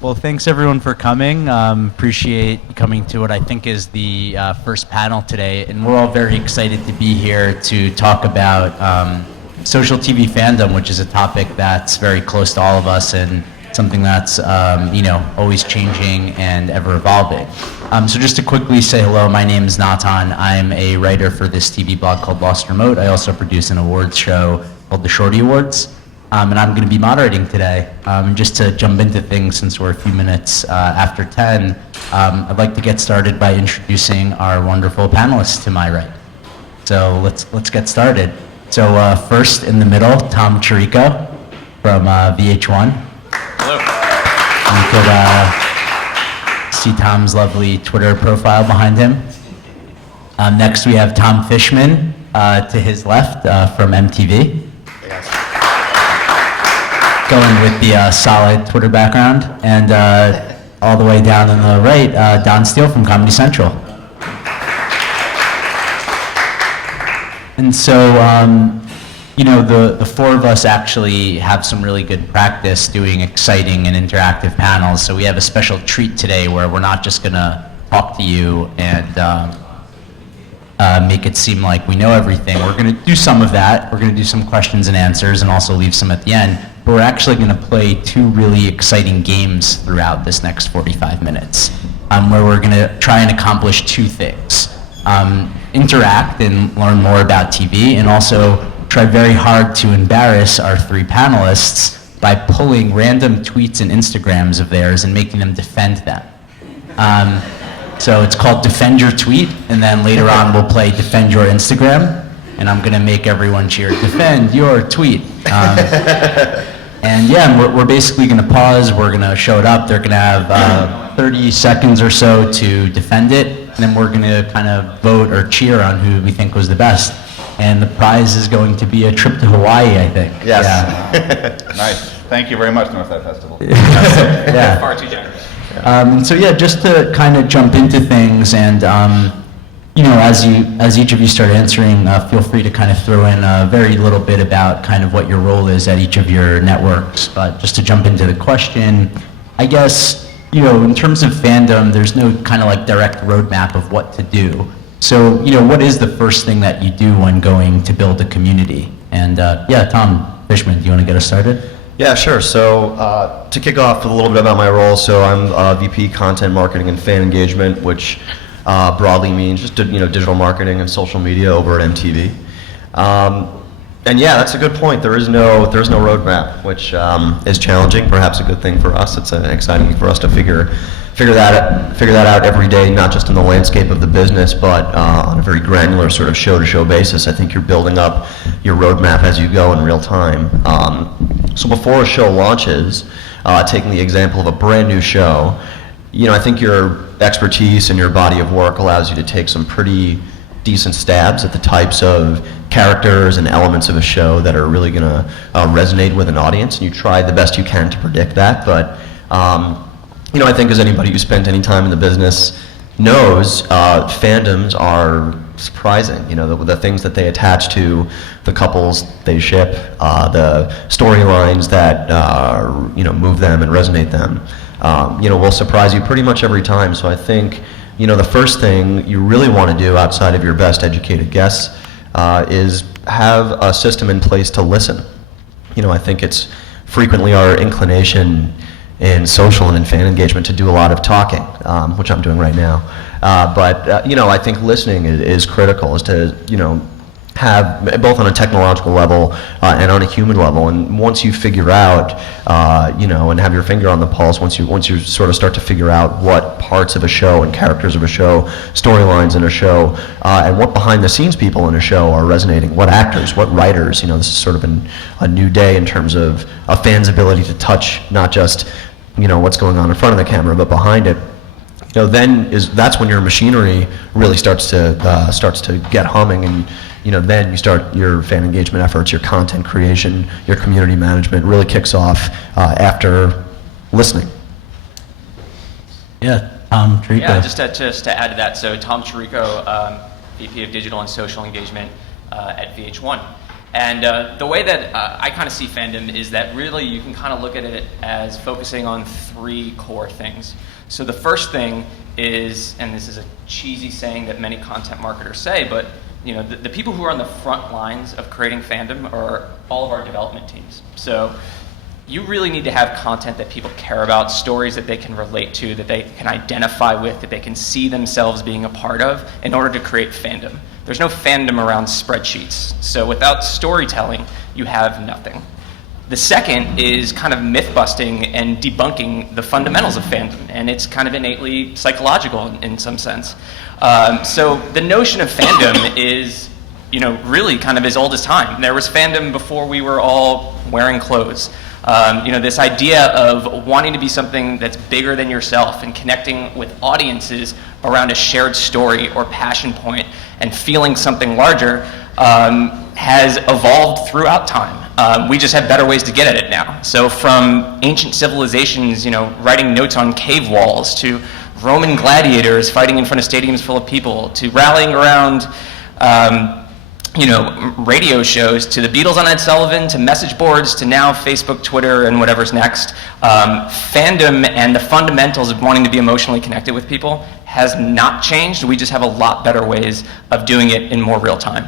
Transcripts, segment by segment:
Well, thanks everyone for coming. Appreciate coming to what I think is the first panel today, and we're all very excited to be here to talk about social TV fandom, which is a topic that's very close to all of us and something that's always changing and ever evolving. So just to quickly say hello, my name is Natan. I'm a writer for this TV blog called Lost Remote. I also produce an awards show called the Shorty Awards. And I'm going to be moderating today. And just to jump into things, since we're a few minutes after 10, I'd like to get started by introducing our wonderful panelists to my right. So let's get started. So first in the middle, Tom Chirico from VH1. Hello. You could see Tom's lovely Twitter profile behind him. Next we have Tom Fishman to his left from MTV. Going with the solid Twitter background, and all the way down on the right, Don Steele from Comedy Central. And so, the four of us actually have some really good practice doing exciting and interactive panels. So we have a special treat today where we're not just gonna talk to you and make it seem like we know everything. We're gonna do some of that. We're gonna do some questions and answers and also leave some at the end. But we're actually going to play two really exciting games throughout this next 45 minutes, where we're going to try and accomplish two things. Interact and learn more about TV, and also try very hard to embarrass our three panelists by pulling random tweets and Instagrams of theirs and making them defend them. So it's called Defend Your Tweet, and then later on we'll play Defend Your Instagram. And I'm going to make everyone cheer, defend your tweet. And yeah, we're basically going to pause. We're going to show it up. They're going to have 30 seconds or so to defend it. And then we're going to kind of vote or cheer on who we think was the best. And the prize is going to be a trip to Hawaii, I think. Yes. Yeah. Nice. Thank you very much, Northside Festival. Yeah. Far too generous. So yeah, just to kind of jump into things, and as each of you start answering, feel free to kind of throw in a very little bit about kind of what your role is at each of your networks. But just to jump into the question, I guess, in terms of fandom, there's no kind of like direct roadmap of what to do. So, what is the first thing that you do when going to build a community? And Tom Fishman, do you want to get us started? Yeah, sure. So to kick off with a little bit about my role, so I'm VP Content Marketing and Fan Engagement, which broadly means just digital marketing and social media over at MTV. And yeah, that's a good point. There's no roadmap, which is challenging. Perhaps a good thing for us. It's exciting for us to figure that out every day, not just in the landscape of the business, but on a very granular sort of show-to-show basis. I think you're building up your roadmap as you go in real time. So before a show launches, taking the example of a brand new show, I think your expertise and your body of work allows you to take some pretty decent stabs at the types of characters and elements of a show that are really going to resonate with an audience, and you try the best you can to predict that. But I think as anybody who spent any time in the business knows, fandoms are surprising. The things that they attach to, the couples they ship, the storylines that move them and resonate them. Will surprise you pretty much every time. So I think, the first thing you really want to do outside of your best educated guess is have a system in place to listen. I think it's frequently our inclination in social and in fan engagement to do a lot of talking, which I'm doing right now. But I think listening is critical, is to, have both on a technological level and on a human level. And once you figure out, and have your finger on the pulse, once you sort of start to figure out what parts of a show and characters of a show, storylines in a show, and what behind the scenes people in a show are resonating, what actors, what writers, this is sort of a new day in terms of a fan's ability to touch not just, what's going on in front of the camera, but behind it. That's when your machinery really starts to get humming, and then you start your fan engagement efforts, your content creation, your community management really kicks off after listening. Yeah, Tom Chirico. Yeah, just to add to that, so Tom Chirico, VP of Digital and Social Engagement at VH1. And the way that I kind of see fandom is that really you can kind of look at it as focusing on 3 core things. So the first thing is, and this is a cheesy saying that many content marketers say, but you know, the people who are on the front lines of creating fandom are all of our development teams. So you really need to have content that people care about, stories that they can relate to, that they can identify with, that they can see themselves being a part of in order to create fandom. There's no fandom around spreadsheets. So without storytelling, you have nothing. The second is kind of myth busting and debunking the fundamentals of fandom, and it's kind of innately psychological in some sense. So the notion of fandom is, you know, really kind of as old as time. There was fandom before we were all wearing clothes. You know, this idea of wanting to be something that's bigger than yourself and connecting with audiences around a shared story or passion point and feeling something larger has evolved throughout time. We just have better ways to get at it now. So from ancient civilizations, you know, writing notes on cave walls, to Roman gladiators fighting in front of stadiums full of people, to rallying around you know, radio shows, to the Beatles on Ed Sullivan, to message boards, to now Facebook, Twitter, and whatever's next. Fandom and the fundamentals of wanting to be emotionally connected with people has not changed. We just have a lot better ways of doing it in more real time.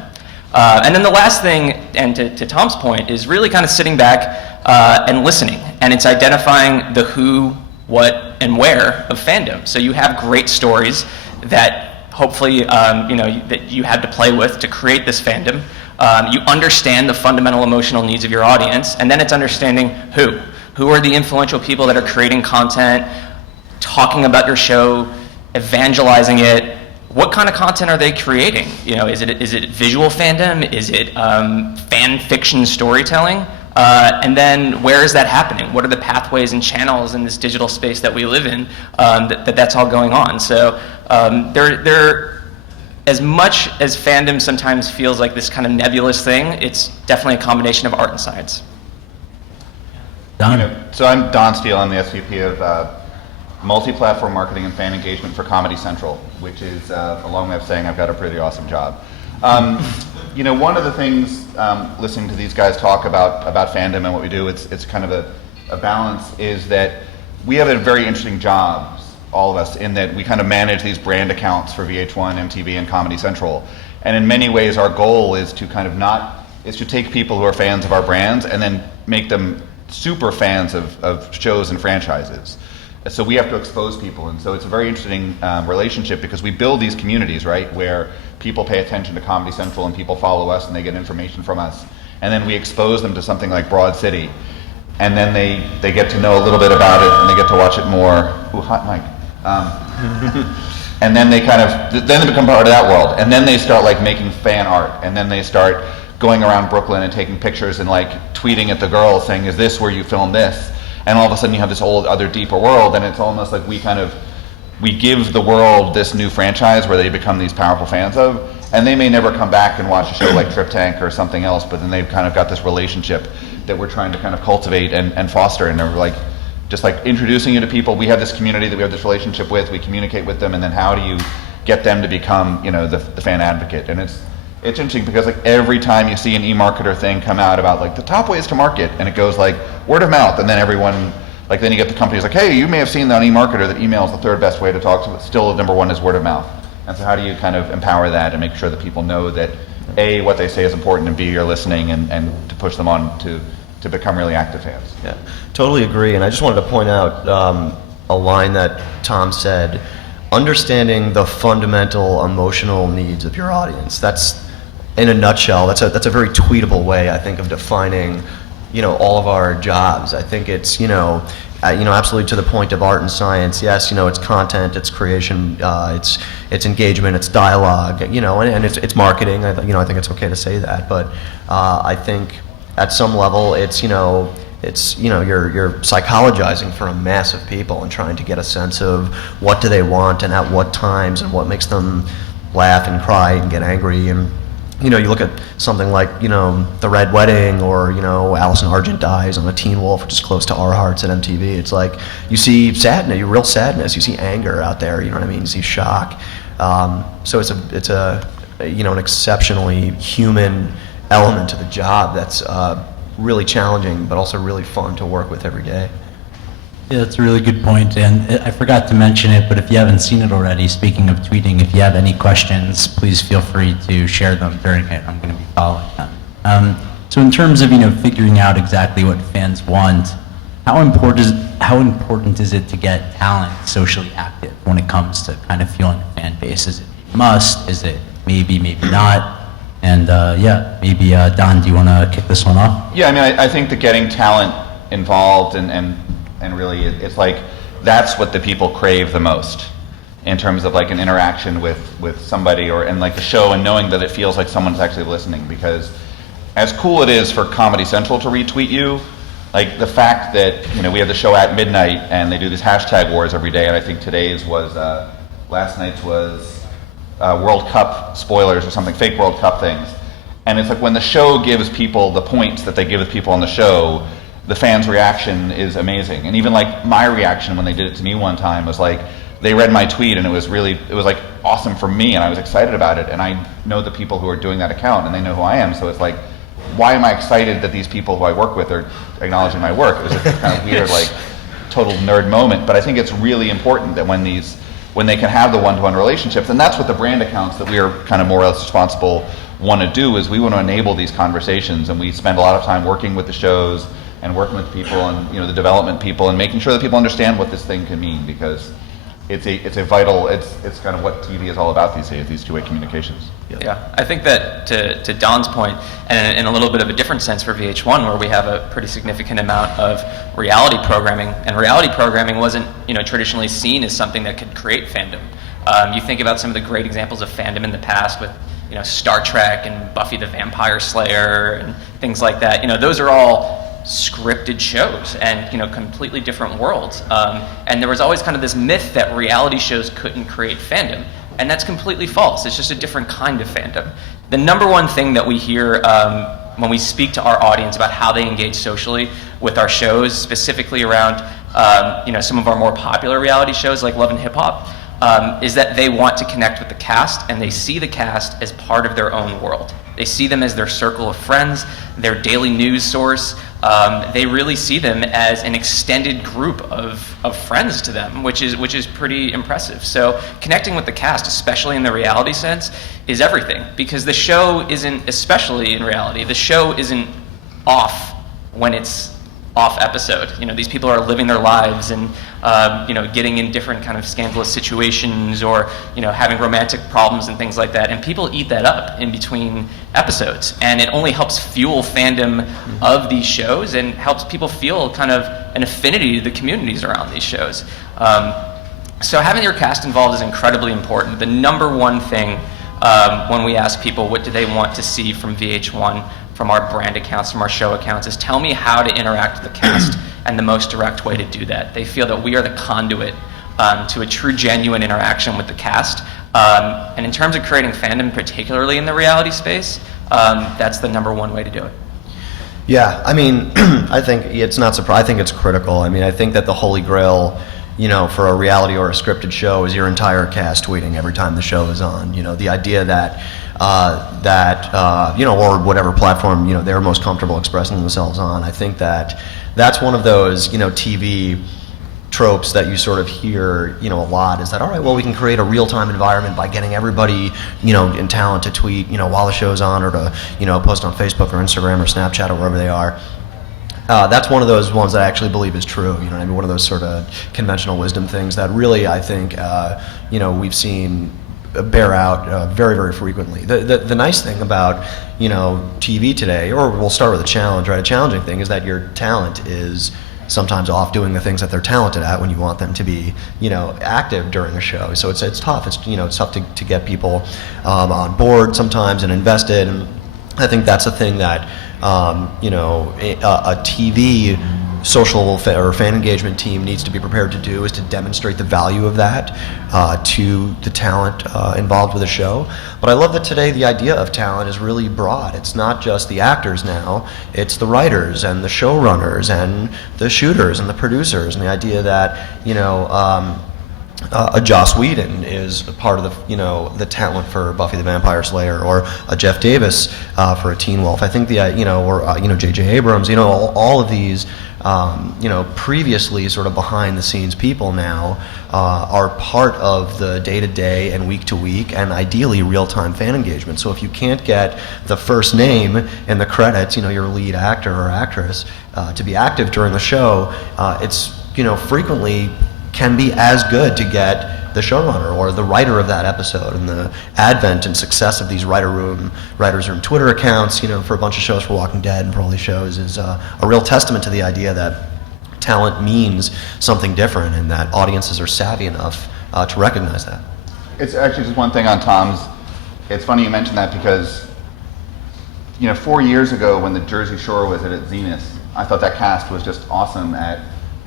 And then the last thing, and to Tom's point, is really kind of sitting back and listening. And it's identifying the who, what, and where of fandom. So you have great stories that hopefully you know, that you had to play with to create this fandom. You understand the fundamental emotional needs of your audience, and then it's understanding who. Who are the influential people that are creating content, talking about your show, evangelizing it. What kind of content are they creating? You know, is it visual fandom? Is it fan fiction storytelling? And then where is that happening? What are the pathways and channels in this digital space that we live in that's all going on? So there, as much as fandom sometimes feels like this kind of nebulous thing, it's definitely a combination of art and science. Don? So I'm Don Steele. I'm the SVP of multi-platform marketing and fan engagement for Comedy Central, which is a long way of saying I've got a pretty awesome job. You know, one of the things, listening to these guys talk about fandom and what we do, it's kind of a balance, is that we have a very interesting jobs, all of us, in that we kind of manage these brand accounts for VH1, MTV, and Comedy Central. And in many ways, our goal is to kind of is to take people who are fans of our brands and then make them super fans of shows and franchises. So we have to expose people, and so it's a very interesting relationship, because we build these communities, right, where people pay attention to Comedy Central and people follow us and they get information from us, and then we expose them to something like Broad City, and then they get to know a little bit about it and they get to watch it more. Ooh, hot mic. And then they become part of that world, and then they start like making fan art, and then they start going around Brooklyn and taking pictures and like tweeting at the girls saying, "Is this where you filmed this?" And all of a sudden you have this whole other deeper world, and it's almost like we give the world this new franchise where they become these powerful fans of, and they may never come back and watch a show like Trip Tank or something else, but then they've kind of got this relationship that we're trying to kind of cultivate and foster, and they're like, just like introducing you to people. We have this community that we have this relationship with, we communicate with them, and then how do you get them to become, you know, the fan advocate? And it's interesting because like every time you see an e-marketer thing come out about like the top ways to market, and it goes like word of mouth, and then everyone, like then you get the companies like, hey, you may have seen that on e-marketer that email is the third best way to talk to, but still number one is word of mouth. And so how do you kind of empower that and make sure that people know that A, what they say is important, and B, you're listening, and to push them on to become really active fans? Yeah, totally agree. And I just wanted to point out a line that Tom said, understanding the fundamental emotional needs of your audience. That's, in a nutshell, that's a very tweetable way, I think, of defining, you know, all of our jobs. I think it's, absolutely to the point of art and science. Yes, it's content, it's creation, it's engagement, it's dialogue, and it's marketing. I think it's okay to say that. But I think at some level, it's you're psychologizing for a mass of people and trying to get a sense of what do they want and at what times and what makes them laugh and cry and get angry. And you look at something like, The Red Wedding, or, Allison Argent Dies on a Teen Wolf, which is close to our hearts at MTV. It's like, you see sadness, real sadness, you see anger out there, you know what I mean? You see shock. So it's an exceptionally human element to the job that's really challenging, but also really fun to work with every day. Yeah, that's a really good point, and I forgot to mention it, but if you haven't seen it already, speaking of tweeting, if you have any questions, please feel free to share them during it. I'm going to be following them. So in terms of, figuring out exactly what fans want, how important is it to get talent socially active when it comes to kind of fueling a fan base? Is it a must? Is it maybe not? And maybe Don, do you want to kick this one off? Yeah, I mean, I think that getting talent involved and really, it's like, that's what the people crave the most in terms of like an interaction with somebody and like the show, and knowing that it feels like someone's actually listening. Because as cool it is for Comedy Central to retweet you, like the fact that, we have the show at midnight and they do these hashtag wars every day, and I think today's was, last night's was World Cup spoilers or something, fake World Cup things. And it's like when the show gives people the points that they give people on the show, the fans' reaction is amazing. And even like my reaction when they did it to me one time was like, they read my tweet and it was like awesome for me, and I was excited about it. And I know the people who are doing that account and they know who I am, so it's like, why am I excited that these people who I work with are acknowledging my work? It was just kind of weird, like total nerd moment. But I think it's really important that when they can have the one-to-one relationships, and that's what the brand accounts that we are kind of more or less responsible want to do, is we want to enable these conversations, and we spend a lot of time working with the shows and working with people and the development people and making sure that people understand what this thing can mean, because it's a vital, it's kind of what TV is all about these days, these two-way communications. Yeah, I think that to Don's point, and in a little bit of a different sense for VH1, where we have a pretty significant amount of reality programming, and reality programming wasn't traditionally seen as something that could create fandom. You think about some of the great examples of fandom in the past with Star Trek and Buffy the Vampire Slayer and things like that. Those are all scripted shows and completely different worlds. And there was always kind of this myth that reality shows couldn't create fandom. And that's completely false. It's just a different kind of fandom. The number one thing that we hear when we speak to our audience about how they engage socially with our shows, specifically around some of our more popular reality shows like Love and Hip Hop, is that they want to connect with the cast, and they see the cast as part of their own world. They see them as their circle of friends, their daily news source. They really see them as an extended group of friends to them, which is pretty impressive. So connecting with the cast, especially in the reality sense, is everything, because the show isn't, especially in reality, the show isn't off when it's off episode. These people are living their lives and getting in different kind of scandalous situations, or having romantic problems and things like that, and people eat that up in between episodes, and it only helps fuel fandom of these shows and helps people feel kind of an affinity to the communities around these shows. So having your cast involved is incredibly important. The number one thing when we ask people what do they want to see from VH1, from our brand accounts, from our show accounts, is tell me how to interact with the cast and the most direct way to do that. They feel that we are the conduit to a true, genuine interaction with the cast. And in terms of creating fandom, particularly in the reality space, that's the number one way to do it. Yeah, I mean, I think it's not surprising. I think it's critical. I mean, I think that the holy grail, for a reality or a scripted show is your entire cast tweeting every time the show is on. The idea that or whatever platform they're most comfortable expressing themselves on. I think that that's one of those TV tropes that you sort of hear a lot, is that, all right, well, we can create a real-time environment by getting everybody in talent to tweet while the show's on, or to post on Facebook or Instagram or Snapchat or wherever they are. That's one of those ones that I actually believe is true. One of those sort of conventional wisdom things that really, I think, we've seen bear out very, very frequently. The nice thing about TV today, or we'll start with a challenge, right? A challenging thing is that your talent is sometimes off doing the things that they're talented at when you want them to be active during a show. So it's tough. It's tough to get people on board sometimes and invested. And I think that's a thing that a TV social or fan engagement team needs to be prepared to do, is to demonstrate the value of that to the talent involved with the show. But I love that today the idea of talent is really broad. It's not just the actors now, it's the writers and the showrunners and the shooters and the producers, and the idea that a Joss Whedon is a part of the talent for Buffy the Vampire Slayer, or a Jeff Davis for a Teen Wolf. I think or J.J. Abrams, all of these, previously sort of behind the scenes people now are part of the day-to-day and week-to-week and ideally real-time fan engagement. So if you can't get the first name in the credits, your lead actor or actress, to be active during the show, it's frequently can be as good to get the showrunner or the writer of that episode. And the advent and success of these writers' room Twitter accounts, for a bunch of shows, for Walking Dead and for all these shows, is a real testament to the idea that talent means something different, and that audiences are savvy enough to recognize that. It's actually just one thing on Tom's. It's funny you mentioned that because, 4 years ago when the Jersey Shore was at its zenith, I thought that cast was just awesome at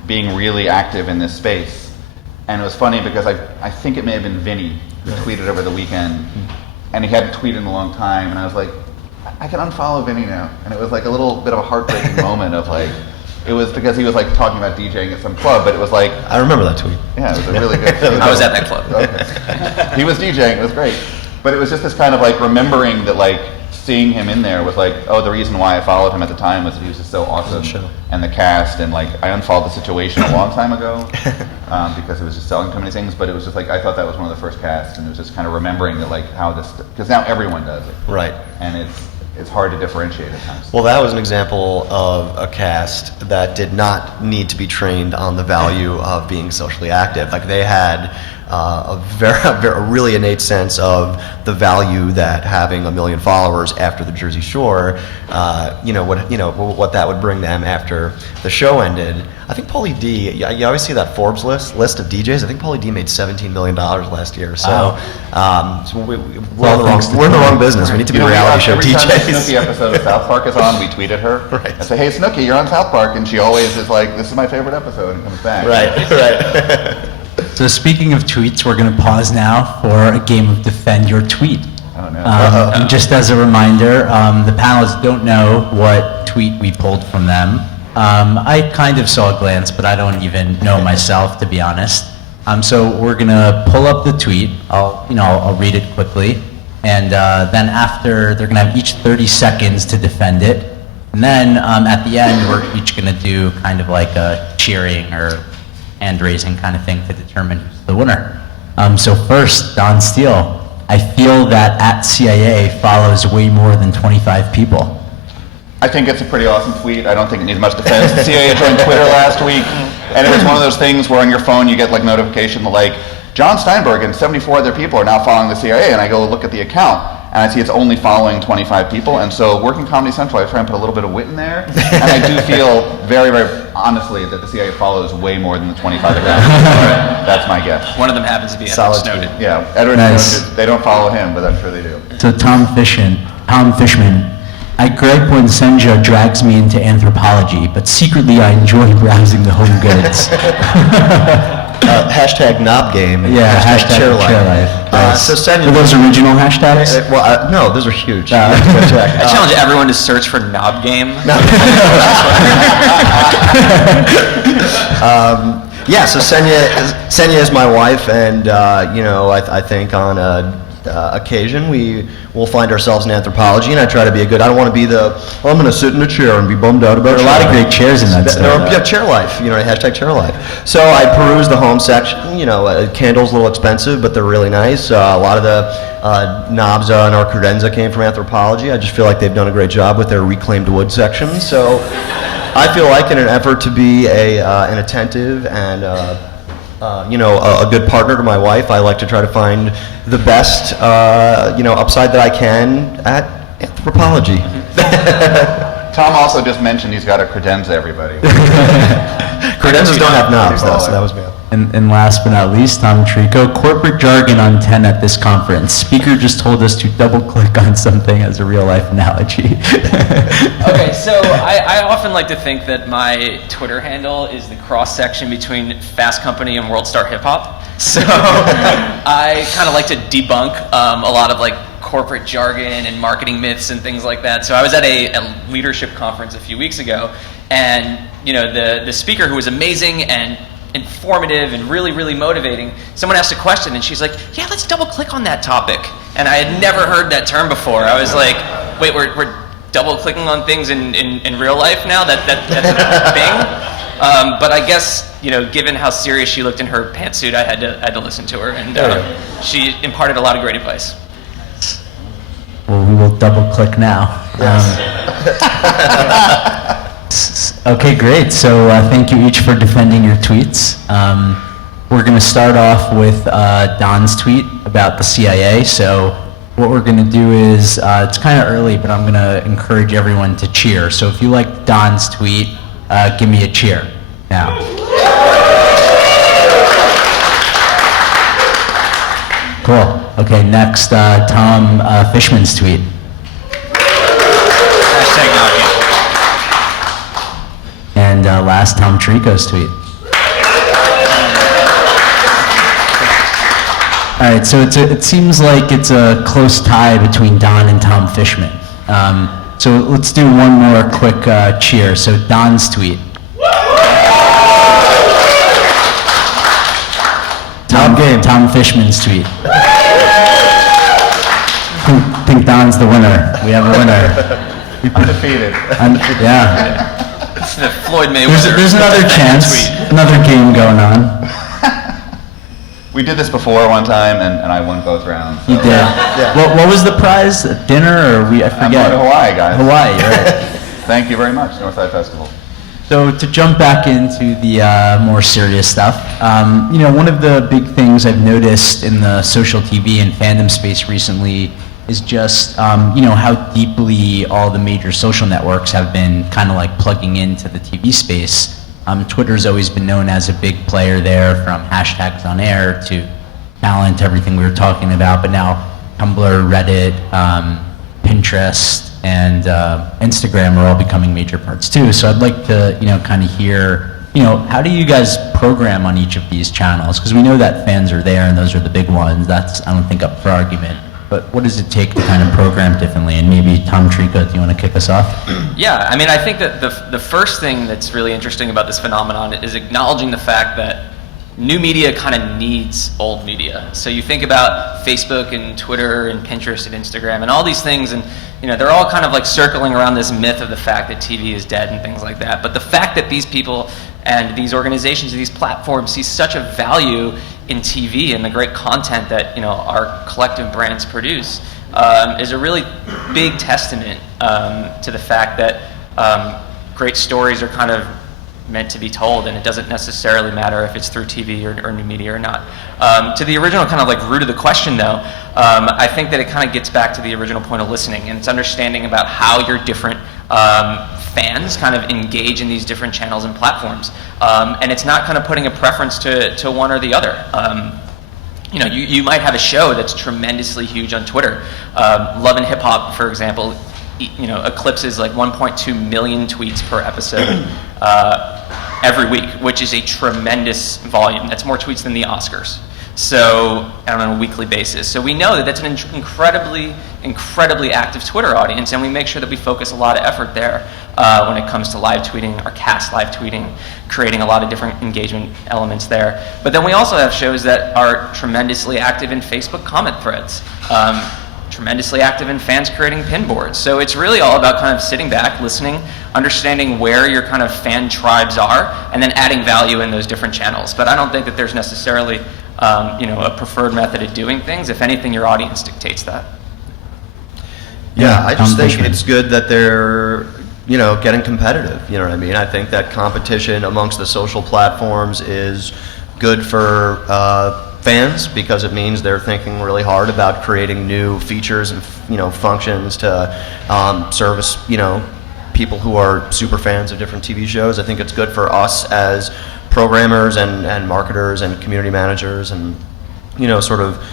being really active in this space. And it was funny because I think it may have been Vinny who tweeted over the weekend, and he hadn't tweeted in a long time, and I was like, I can unfollow Vinny now. And it was like a little bit of a heartbreaking moment of like, it was because he was like talking about DJing at some club, but it was like... I remember that tweet. Yeah, it was a really good... I was at that club. Okay. He was DJing, it was great. But it was just this kind of like remembering that like, seeing him in there was like, oh, the reason why I followed him at the time was that he was just so awesome. And the cast, and like, I unfollowed The Situation a long time ago because it was just selling too many things, but it was just like, I thought that was one of the first casts, and it was just kind of remembering that like how this, because now everyone does it. Right. And it's hard to differentiate at times. Well, that was an example of a cast that did not need to be trained on the value of being socially active. Like, they had a really innate sense of the value that having 1 million followers after the Jersey Shore, what that would bring them after the show ended. I think Pauly D, you always see that Forbes list of DJs. I think Pauly D made $17 million last year. So, so we're in the wrong business. We need to be reality show DJs. Every time the Snooki episode of South Park is on, we tweet at her. Right. I say, hey, Snooki, you're on South Park. And she always is like, this is my favorite episode, and comes back. Right. So speaking of tweets, we're going to pause now for a game of Defend Your Tweet. Oh, no. And just as a reminder, the panelists don't know what tweet we pulled from them. I kind of saw a glance, but I don't even know myself, to be honest. So we're going to pull up the tweet. I'll read it quickly. And then after, they're going to have each 30 seconds to defend it. And then at the end, we're each going to do kind of like a cheering or hand-raising kind of thing to determine who's the winner. So first, Don Steele. I feel that at CIA follows way more than 25 people. I think it's a pretty awesome tweet. I don't think it needs much defense. The CIA joined Twitter last week, and it was one of those things where on your phone you get like notification like, John Steinberg and 74 other people are now following the CIA, and I go look at the account, and I see it's only following 25 people, and so working Comedy Central, I try and put a little bit of wit in there, and I do feel very, very honestly that the CIA follows way more than the 25 accounts. That's my guess. One of them happens to be Edward Snowden. Yeah, Edward Snowden, they don't follow him, but I'm sure they do. So Tom Fishman, I gripe when Senja drags me into anthropology, but secretly I enjoy browsing the home goods. Hashtag knob game. Yeah, hashtag chair life. So Senja, are those original hashtags? No, those are huge. I challenge everyone to search for knob game. Yeah, so Senya is my wife, and I think on occasion we will find ourselves in anthropology, and I try to be I don't want to be I'm going to sit in a chair and be bummed out about. There are a lot of great chairs in that stuff. Yeah, chair life, hashtag chair life. So I peruse the home section. Candles a little expensive, but they're really nice. A lot of the knobs in our credenza came from anthropology. I just feel like they've done a great job with their reclaimed wood section. So I feel like in an effort to be an attentive and a good partner to my wife, I like to try to find the best upside that I can at anthropology. Tom also just mentioned he's got a credenza, everybody. Credenzas don't have knobs, though, so that was me. And last but not least, Tom Chirico, corporate jargon on 10 at this conference. Speaker just told us to double-click on something as a real-life analogy. Okay, so I often like to think that my Twitter handle is the cross-section between Fast Company and World Star Hip Hop. So I kind of like to debunk a lot of like corporate jargon and marketing myths and things like that. So I was at a leadership conference a few weeks ago, and the speaker, who was amazing and informative and really, really motivating, someone asked a question and she's like, yeah, let's double click on that topic. And I had never heard that term before. I was like, wait, we're double clicking on things in real life now? That's a thing? But I guess, given how serious she looked in her pantsuit, I had to listen to her, and she imparted a lot of great advice. Well, we will double click now. Okay, great. So thank you each for defending your tweets. We're going to start off with Don's tweet about the CIA. So what we're going to do is, it's kind of early, but I'm going to encourage everyone to cheer. So if you like Don's tweet, give me a cheer now. Cool. Okay, next, Tom Fishman's tweet. Hashtag not here. And last, Tom Chirico's tweet. All right, so it seems like it's a close tie between Don and Tom Fishman. So let's do one more quick cheer. So Don's tweet. Tom Fishman's tweet. I think Don's the winner. We have a winner. Undefeated. Yeah. It's the Floyd Mayweather. There's another chance, another game going on. We did this before one time, and I won both rounds. So. You did. Yeah. What was the prize? Dinner or I forget. I'm going to Hawaii, guys. Hawaii, right. Thank you very much, Northside Festival. So to jump back into the more serious stuff, one of the big things I've noticed in the social TV and fandom space recently is just, how deeply all the major social networks have been kind of like plugging into the TV space. Twitter's always been known as a big player there, from hashtags on air to talent, everything we were talking about, but now Tumblr, Reddit, Pinterest, and Instagram are all becoming major parts too. So I'd like to, kind of hear, how do you guys program on each of these channels? Because we know that fans are there and those are the big ones. That's, I don't think, up for argument. But what does it take to kind of program differently? And maybe Tom Chirico, do you want to kick us off? Yeah, I think that the first thing that's really interesting about this phenomenon is acknowledging the fact that new media kind of needs old media. So you think about Facebook and Twitter and Pinterest and Instagram and all these things, and they're all kind of like circling around this myth of the fact that TV is dead and things like that. But the fact that these people and these organizations and these platforms see such a value in TV and the great content that our collective brands produce is a really big testament to the fact that great stories are kind of meant to be told, and it doesn't necessarily matter if it's through TV or new media or not. To the original kind of like root of the question though, I think that it kind of gets back to the original point of listening, and it's understanding about how your different fans kind of engage in these different channels and platforms. And it's not kind of putting a preference to one or the other. You might have a show that's tremendously huge on Twitter. Love and Hip Hop, for example, eclipses like 1.2 million tweets per episode every week, which is a tremendous volume. That's more tweets than the Oscars. So on a weekly basis. So we know that that's an incredibly active Twitter audience, and we make sure that we focus a lot of effort there when it comes to live tweeting, our cast live tweeting, creating a lot of different engagement elements there. But then we also have shows that are tremendously active in Facebook comment threads, tremendously active in fans creating pin boards. So it's really all about kind of sitting back, listening, understanding where your kind of fan tribes are, and then adding value in those different channels. But I don't think that there's necessarily a preferred method of doing things. If anything, your audience dictates that. Yeah, I just think it's good that they're, getting competitive. You know what I mean? I think that competition amongst the social platforms is good for fans, because it means they're thinking really hard about creating new features and functions to service people who are super fans of different TV shows. I think it's good for us as programmers and marketers and community managers and sort of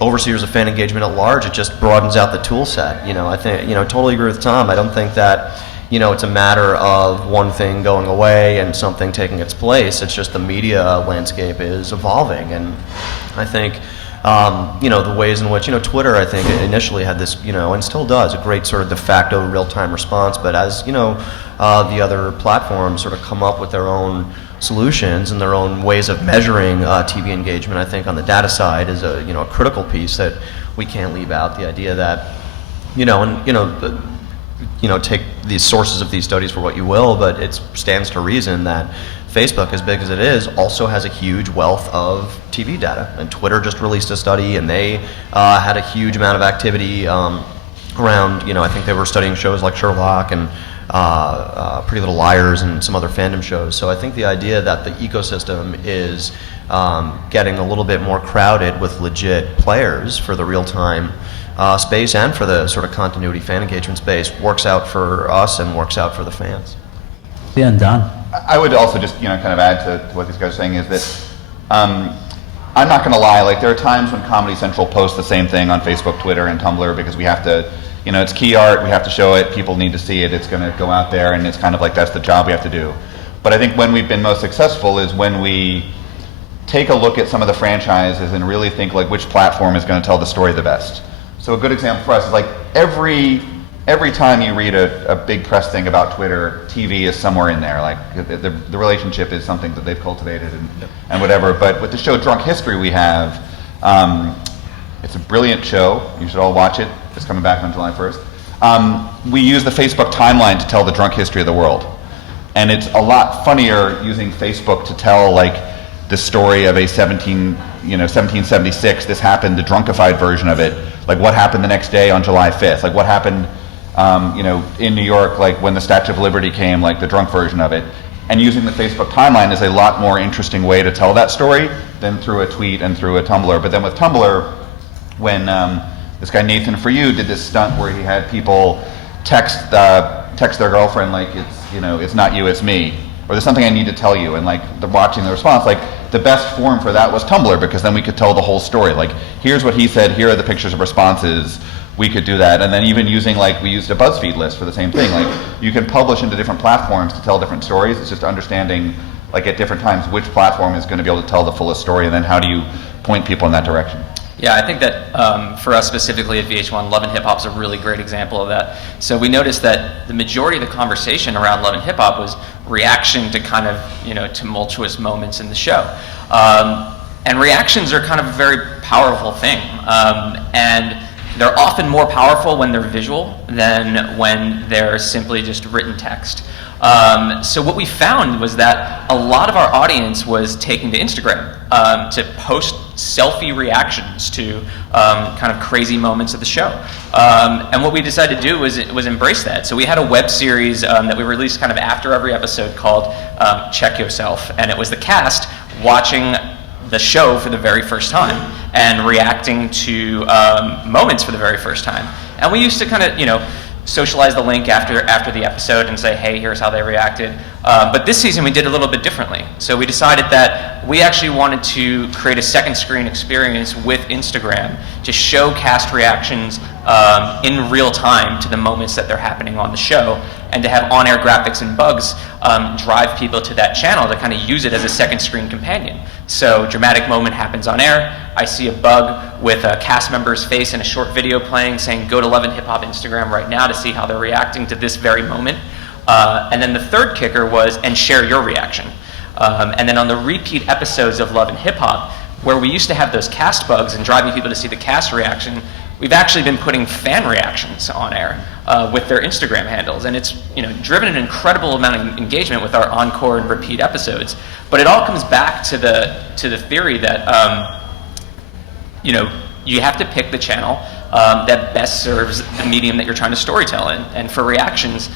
overseers of fan engagement at large. It just broadens out the tool set. I think totally agree with Tom. I don't think that it's a matter of one thing going away and something taking its place. It's just the media landscape is evolving, and I think the ways in which Twitter, I think, initially had this and still does a great sort of de facto real-time response, but as the other platforms sort of come up with their own solutions and their own ways of measuring TV engagement, I think on the data side is a critical piece that we can't leave out. The idea that take these sources of these studies for what you will, but it stands to reason that Facebook, as big as it is, also has a huge wealth of TV data. And Twitter just released a study, and they had a huge amount of activity around, I think they were studying shows like Sherlock and Pretty Little Liars and some other fandom shows. So I think the idea that the ecosystem is getting a little bit more crowded with legit players for the real-time space and for the sort of continuity fan engagement space works out for us and works out for the fans. Yeah, and Don. I would also just kind of add to what these guys are saying is that I'm not going to lie. Like there are times when Comedy Central posts the same thing on Facebook, Twitter, and Tumblr because we have to. It's key art. We have to show it. People need to see it. It's going to go out there, and it's kind of like that's the job we have to do. But I think when we've been most successful is when we take a look at some of the franchises and really think like which platform is going to tell the story the best. So a good example for us is like every time you read a big press thing about Twitter, TV is somewhere in there. Like the relationship is something that they've cultivated and whatever. But with the show Drunk History we have, it's a brilliant show. You should all watch it. It's coming back on July 1st. We use the Facebook timeline to tell the drunk history of the world. And it's a lot funnier using Facebook to tell like the story of a 1776, this happened, the drunkified version of it. Like what happened the next day on July 5th? Like what happened in New York, like when the Statue of Liberty came, like the drunk version of it. And using the Facebook timeline is a lot more interesting way to tell that story than through a tweet and through a Tumblr. But then with Tumblr, when this guy Nathan For You did this stunt where he had people text their girlfriend like it's not you, it's me, or there's something I need to tell you, and like watching the response, like the best form for that was Tumblr because then we could tell the whole story. Like here's what he said, here are the pictures of responses. We could do that, and then even using we used a BuzzFeed list for the same thing. Like you can publish into different platforms to tell different stories. It's just understanding at different times which platform is going to be able to tell the fullest story, and then how do you point people in that direction. Yeah, I think that for us specifically at VH1, Love and Hip Hop is a really great example of that. So we noticed that the majority of the conversation around Love and Hip Hop was reaction to kind of tumultuous moments in the show, and reactions are kind of a very powerful thing, and they're often more powerful when they're visual than when they're simply just written text. So what we found was that a lot of our audience was taking to Instagram to post selfie reactions to kind of crazy moments of the show. And what we decided to do was embrace that. So we had a web series that we released kind of after every episode called Check Yourself. And it was the cast watching the show for the very first time and reacting to moments for the very first time. And we used to kind of, socialize the link after the episode and say, hey, here's how they reacted. But this season we did a little bit differently. So we decided that we actually wanted to create a second screen experience with Instagram to show cast reactions in real time to the moments that they're happening on the show, and to have on-air graphics and bugs drive people to that channel to kind of use it as a second screen companion. So dramatic moment happens on air, I see a bug with a cast member's face in a short video playing saying go to Love and Hip Hop Instagram right now to see how they're reacting to this very moment. And then the third kicker was, and share your reaction. And then on the repeat episodes of Love and Hip Hop, where we used to have those cast bugs and driving people to see the cast reaction, we've actually been putting fan reactions on air with their Instagram handles, and it's driven an incredible amount of engagement with our encore and repeat episodes. But it all comes back to the theory that you have to pick the channel that best serves the medium that you're trying to storytell in. And for reactions,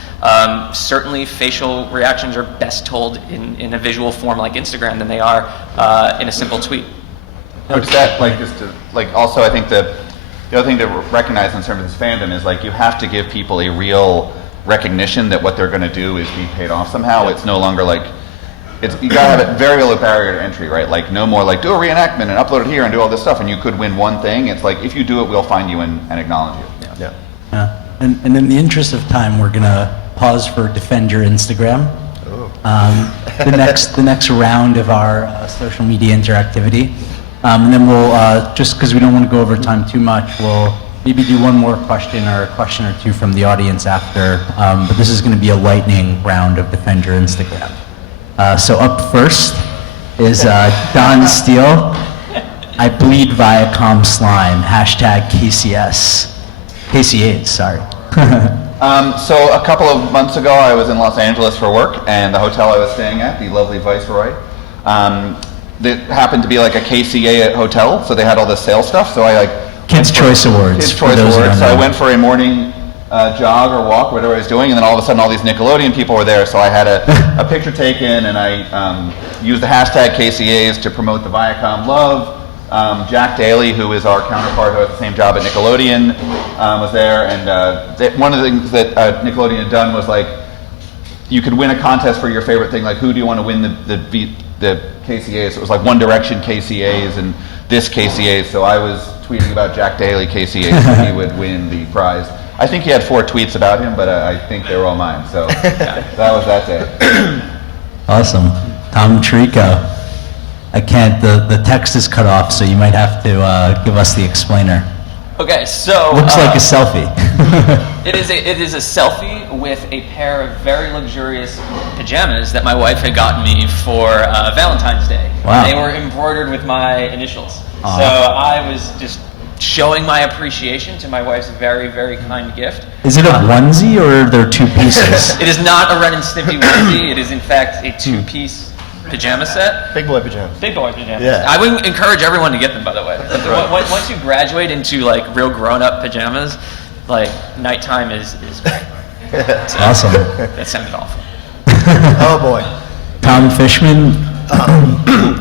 certainly facial reactions are best told in a visual form like Instagram than they are in a simple tweet. Also I think the other thing to recognize in terms of this fandom is you have to give people a real recognition that what they're going to do is be paid off somehow. It's no longer you gotta have a very low barrier to entry, right? No more do a reenactment and upload it here and do all this stuff and you could win one thing. It's if you do it, we'll find you and acknowledge you. Yeah. And in the interest of time, we're gonna pause for Defend Your Instagram. The next round of our social media interactivity. And then we'll, just because we don't want to go over time too much, we'll maybe do one more question or a question or two from the audience after. But this is going to be a lightning round of Defend Your Instagram. So up first is Don Steele. I bleed Viacom slime. Hashtag KCS. KCAs, sorry. So a couple of months ago, I was in Los Angeles for work, and the hotel I was staying at, the lovely Viceroy, that happened to be like a KCA hotel, so they had all the sales stuff. So I Kids' Choice Awards. Kids' Choice Awards. So I went for a morning jog or walk, whatever I was doing, and then all of a sudden all these Nickelodeon people were there. So I had a picture taken, and I used the hashtag KCAs to promote the Viacom love. Jack Daly, who is our counterpart who has the same job at Nickelodeon, was there, and one of the things that Nickelodeon had done was you could win a contest for your favorite thing, like who do you want to win the KCAs. So it was like One Direction KCAs and this KCAs, so I was tweeting about Jack Daly KCAs so he would win the prize. I think he had 4 tweets about him, but I think they were all mine, so that was that day. Awesome. Tom Chirico. I can't, the text is cut off, so you might have to give us the explainer. Okay, so Looks like a selfie. it is a selfie with a pair of very luxurious pajamas that my wife had gotten me for Valentine's Day. Wow. They were embroidered with my initials. Aw. So I was just showing my appreciation to my wife's very, very kind gift. Is it a onesie or are there 2 pieces? It is not a Ren and Stimpy onesie. It is in fact a 2-piece pajama set. Big boy pajamas. Big boy pajamas. Yeah. I would encourage everyone to get them, by the way. Once you graduate into real grown-up pajamas, nighttime is great. So, Awesome. That sounded awful. Oh boy. Tom Fishman.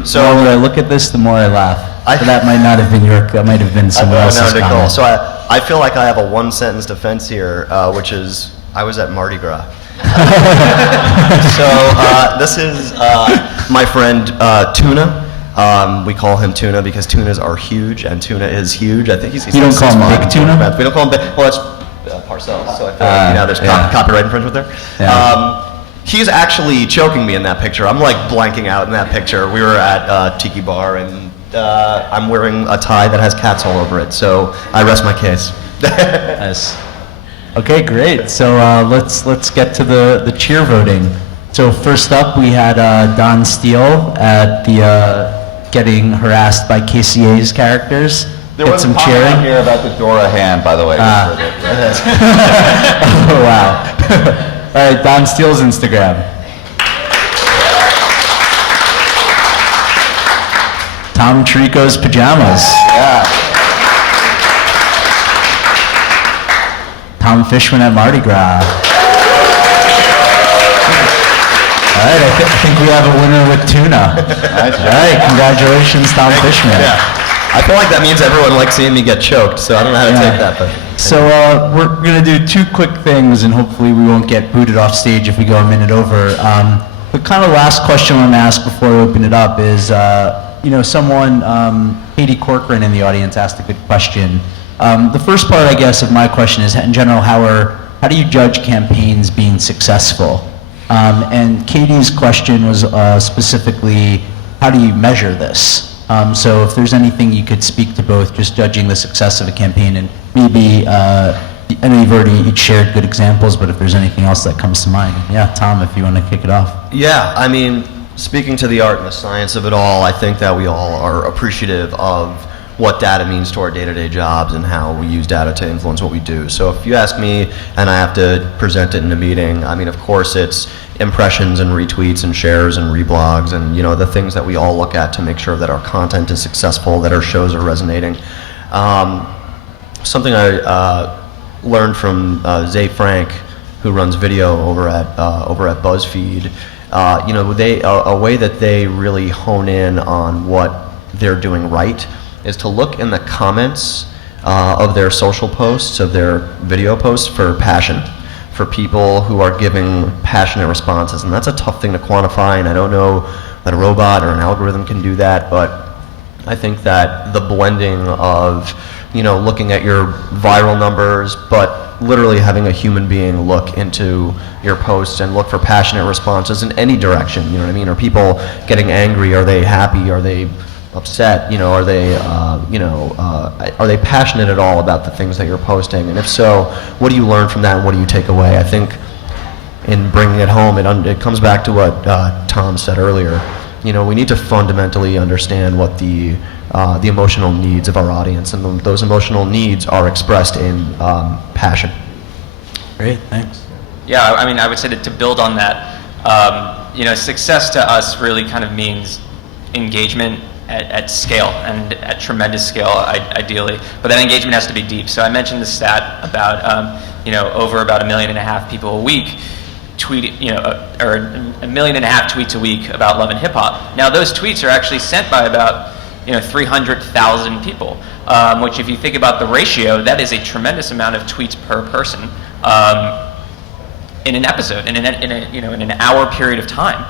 So the more I look at this, the more I laugh. But that might not have been that might have been someone else's Nicole. comment. So I feel like I have a 1-sentence defense here, which is I was at Mardi Gras. So this is my friend Tuna. We call him Tuna because tunas are huge, and Tuna is huge. I think he's. You don't call him Big Tuna? We don't call him Big. Well, that's Parcells. So I feel like, there's yeah. copyright infringement there. Yeah. He's actually choking me in that picture. I'm blanking out in that picture. We were at Tiki Bar, and I'm wearing a tie that has cats all over it. So I rest my case. Nice. Okay, great. So let's get to the cheer voting. So first up, we had Don Steele at the getting harassed by KCA's characters. There Get was some a comment cheering. on here about the Dora hand, by the way. Oh wow. All right, Don Steele's Instagram. Tom Chirico's pajamas. Yeah. Tom Fishman at Mardi Gras. All right, I think we have a winner with Tuna. Nice job. All right, congratulations, Tom Fishman. Yeah. I feel like that means everyone likes seeing me get choked, so I don't know how to Yeah. take that. But So we're going to do 2 quick things, and hopefully we won't get booted off stage if we go a minute over. The kind of last question I'm going to ask before I open it up is, someone, Katie Corcoran in the audience asked a good question. The first part, I guess, of my question is, in general, how do you judge campaigns being successful? And Katie's question was specifically, how do you measure this? So if there's anything you could speak to both, just judging the success of a campaign, and maybe, I know you've already each shared good examples, but if there's anything else that comes to mind. Yeah, Tom, if you want to kick it off. yeah, I mean, speaking to the art and the science of it all, I think that we all are appreciative of what data means to our day-to-day jobs and how we use data to influence what we do. So if you ask me and I have to present it in a meeting, I mean, of course it's impressions and retweets and shares and reblogs and, the things that we all look at to make sure that our content is successful, that our shows are resonating. Something I learned from Zay Frank, who runs video over at BuzzFeed, a way that they really hone in on what they're doing right is to look in the comments of their social posts, of their video posts, for passion, for people who are giving passionate responses. And that's a tough thing to quantify, and I don't know that a robot or an algorithm can do that, but I think that the blending of, looking at your viral numbers, but literally having a human being look into your posts and look for passionate responses in any direction, you know what I mean? Are people getting angry? Are they happy? Are they upset? Are they passionate at all about the things that you're posting? And if so, what do you learn from that and what do you take away? I think in bringing it home, it comes back to what Tom said earlier. You know, we need to fundamentally understand what the emotional needs of our audience, and those emotional needs are expressed in passion. Great, thanks. Yeah, I mean, I would say that to build on that, you know, success to us really kind of means engagement at scale and at tremendous scale, ideally. But that engagement has to be deep. So I mentioned the stat about, you know, over about 1.5 million people a week tweet, you know, or 1.5 million tweets a week about love and hip hop. Now those tweets are actually sent by about, you know, 300,000 people, which if you think about the ratio, that is a tremendous amount of tweets per person. In an episode, in an hour period of time.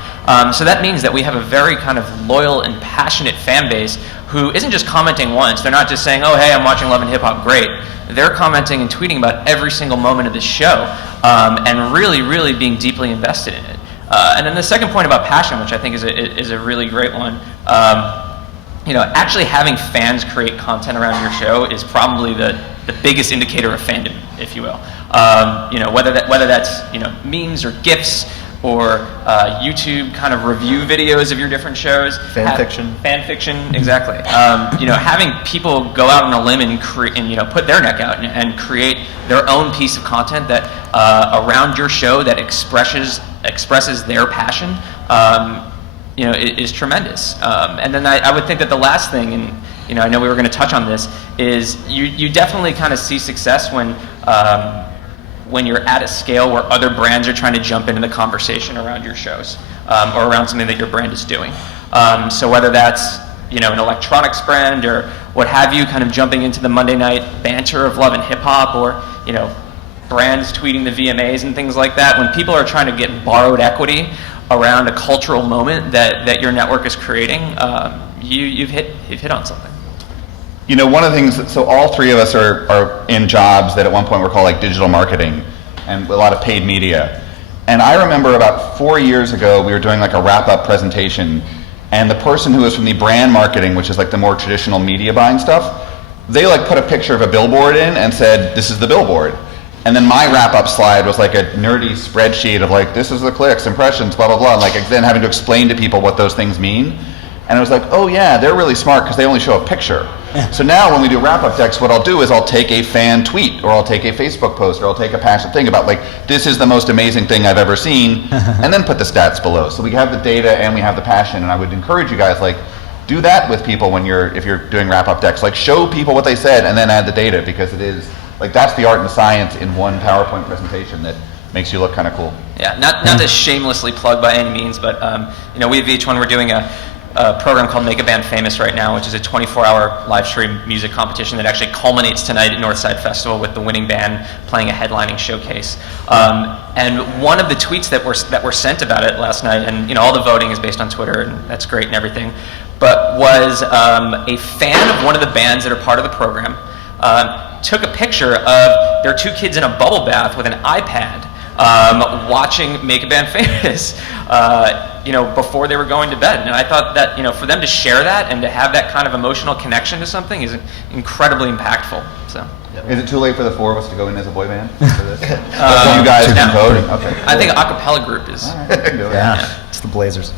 So that means that we have a very kind of loyal and passionate fan base who isn't just commenting once. They're not just saying, oh, hey, I'm watching Love and Hip Hop, great. They're commenting and tweeting about every single moment of the show, and really, really being deeply invested in it. And then the second point about passion, which I think is a really great one, you know, actually having fans create content around your show is probably the biggest indicator of fandom, if you will. You know, whether that's, you know, memes or GIFs or YouTube kind of review videos of your different shows. Fan fiction, exactly. You know, having people go out on a limb and you know, put their neck out and create their own piece of content that around your show that expresses their passion. You know, is tremendous. And then I would think that the last thing, and you know, I know we were going to touch on this, is you definitely kind of see success when you're at a scale where other brands are trying to jump into the conversation around your shows or around something that your brand is doing. So whether that's, you know, an electronics brand or what have you, kind of jumping into the Monday night banter of love and hip hop, or you know, brands tweeting the VMAs and things like that. When people are trying to get borrowed equity around a cultural moment that your network is creating, you've hit on something. You know, one of the things, so all three of us are in jobs that at one point were called like digital marketing and a lot of paid media. And I remember about 4 years ago, we were doing like a wrap-up presentation, and the person who was from the brand marketing, which is like the more traditional media buying stuff, they like put a picture of a billboard in and said, this is the billboard. And then my wrap-up slide was like a nerdy spreadsheet of like, this is the clicks, impressions, blah, blah, blah, and like then having to explain to people what those things mean. And I was like, oh yeah, they're really smart because they only show a picture. So now when we do wrap-up decks, what I'll do is I'll take a fan tweet, or I'll take a Facebook post, or I'll take a passionate thing about like, this is the most amazing thing I've ever seen, and then put the stats below. So we have the data and we have the passion, and I would encourage you guys, like, do that with people if you're doing wrap-up decks. Like, show people what they said and then add the data, because it is, like, that's the art and science in one PowerPoint presentation that makes you look kind of cool. Yeah, not to shamelessly plug by any means, but you know, we at VH1, we're doing a program called Make a Band Famous right now, which is a 24-hour live stream music competition that actually culminates tonight at Northside Festival with the winning band playing a headlining showcase. And one of the tweets that were sent about it last night, and you know, all the voting is based on Twitter, and that's great and everything, but was a fan of one of the bands that are part of the program took a picture of their two kids in a bubble bath with an iPad watching Make a Band Famous, you know, before they were going to bed. And I thought that, you know, for them to share that and to have that kind of emotional connection to something is incredibly impactful. So. Is it too late for the four of us to go in as a boy band for this? So you guys can vote? Okay. I think a cappella group is. All right, we can do it. Yeah, it's the Blazers.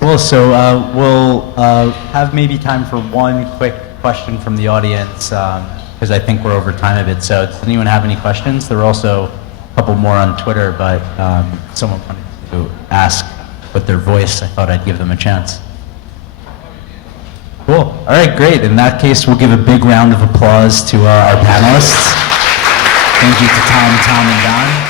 Cool, so we'll have maybe time for one quick question from the audience, because I think we're over time a bit. So does anyone have any questions? There were also a couple more on Twitter, but someone wanted to ask with their voice. I thought I'd give them a chance. Cool. All right, great. In that case, we'll give a big round of applause to our panelists. Thank you to Tom, and Don.